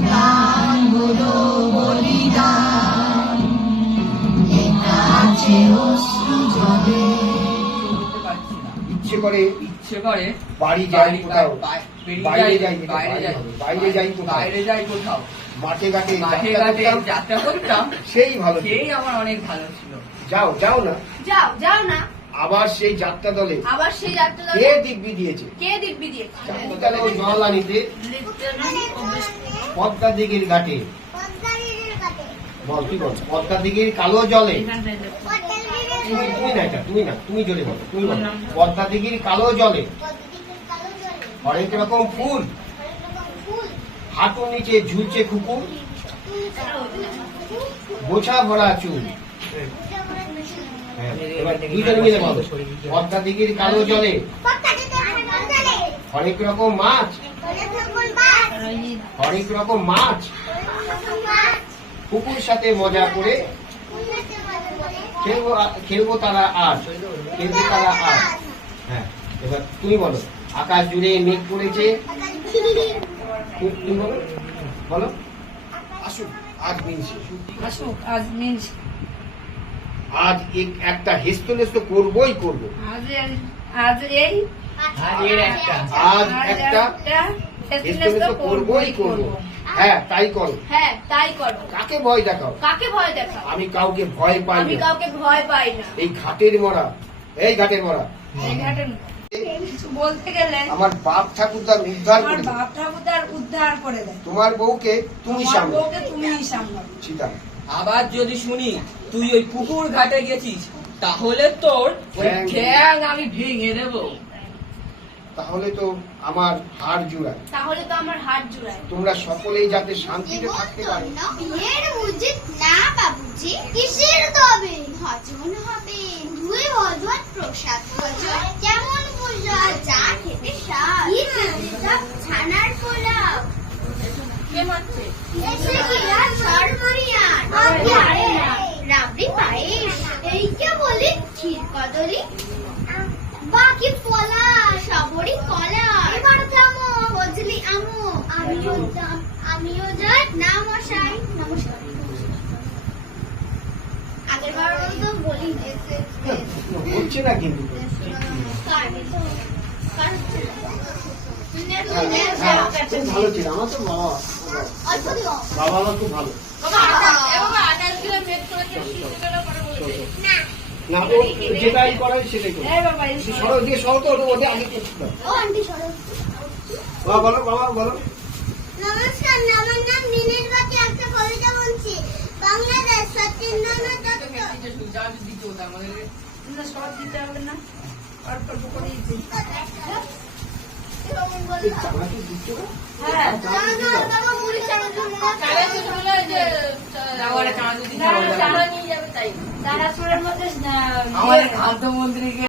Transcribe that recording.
প্রাণ হলো বলিদান আছে অশ্রু জলে। ইচ্ছে করে ইচ্ছে করে বাড়ি যাই কোথাও। বাইরে যাই বাইরে যাই বাইরে যাই কোথাও। মাঠে ঘাটে মাঠে যাত্রা ঘাটে করতাম, যাত্রা করতাম। সেই ভালো ছিল। সেই আমার অনেক ভালো ছিল। যাও যাও না। যাও যাও না। আবার সেই যাত্রা দলে আবার সেই যাত্রা দলে কে দিব্যি দিয়েছে? কে দিব্যি দিয়েছে? যাত্রা দলে ওই জল আনিতে। পদ্মা দিঘির ঘাটে। বল কি বল? পদ্মা দিঘির কালো জলে। তুমি তুমি না এটা তুমি না তুমি জলে বলো তুমি বলো। পদ্মা দিঘির কালো জলে। অনেক রকম ফুল? হাঁটুর নিচে ঝুলছে কুকুর। গোছা ভরা চুল। হ্যাঁ, দুজন মিলে বলো। পদ্মা দিঘির কালো জলে। অনেক রকম মাছ? অনেক রকম মাছ। কুকুর সাথে মজা করে খেলব খেলব তারা আজ। খেলবে তারা আজ। হ্যাঁ এবার তুমি বলো আকাশ জুড়ে মেঘ পড়েছে তুমি বলো বলো। আসুন আজ আসুক আজ মিঞ্চ আজ এক- একটা হেস্ত নেস্ত করবোই করব। আজ আজ এই? একটা। আজ একটা করবোই করব হ্যাঁ তাই করো। হ্যাঁ তাই করো। কাকে ভয় দেখাও? কাকে ভয় দেখা আমি কাউকে ভয় পাই আমি না। কাউকে ভয় পাই না। এই ঘাটের মরা এই ঘাটের মরা। এই বলতে গেলে আমার বাপ ঠাকুরদার উদ্ধার করে বাপ ঠাকুরদার উদ্ধার করে দেয়। তোমার বউকে তুমি বউকে তুমিই সীতা। আবার যদি শুনি তুই ওই পুকুর ঘাটে গেছিস তাহলে তোর ওই ঠ্যাং আমি ভেঙে দেবো। তাহলে তো আমার হার জুড়ায়। তাহলে তো আমার হার জুড়ায়। তোমরা সকলেই যাতে শান্তিতে থাকতে পারো। না হচ্ছে না কিন্তু ভালো ছিল আমার তো বাবা বাবা আমার খুব ভালো না যেটাই করে সেটাই বাবা বলো বাবা বলো। নমস্কার, আমার নাম মিনের বাকি একটা কবিতা না, সব দিতে হবে না। অল্প অল্প? হ্যাঁ। দিতে আমাদের ইয়ে- খাদ্যমন্ত্রীকে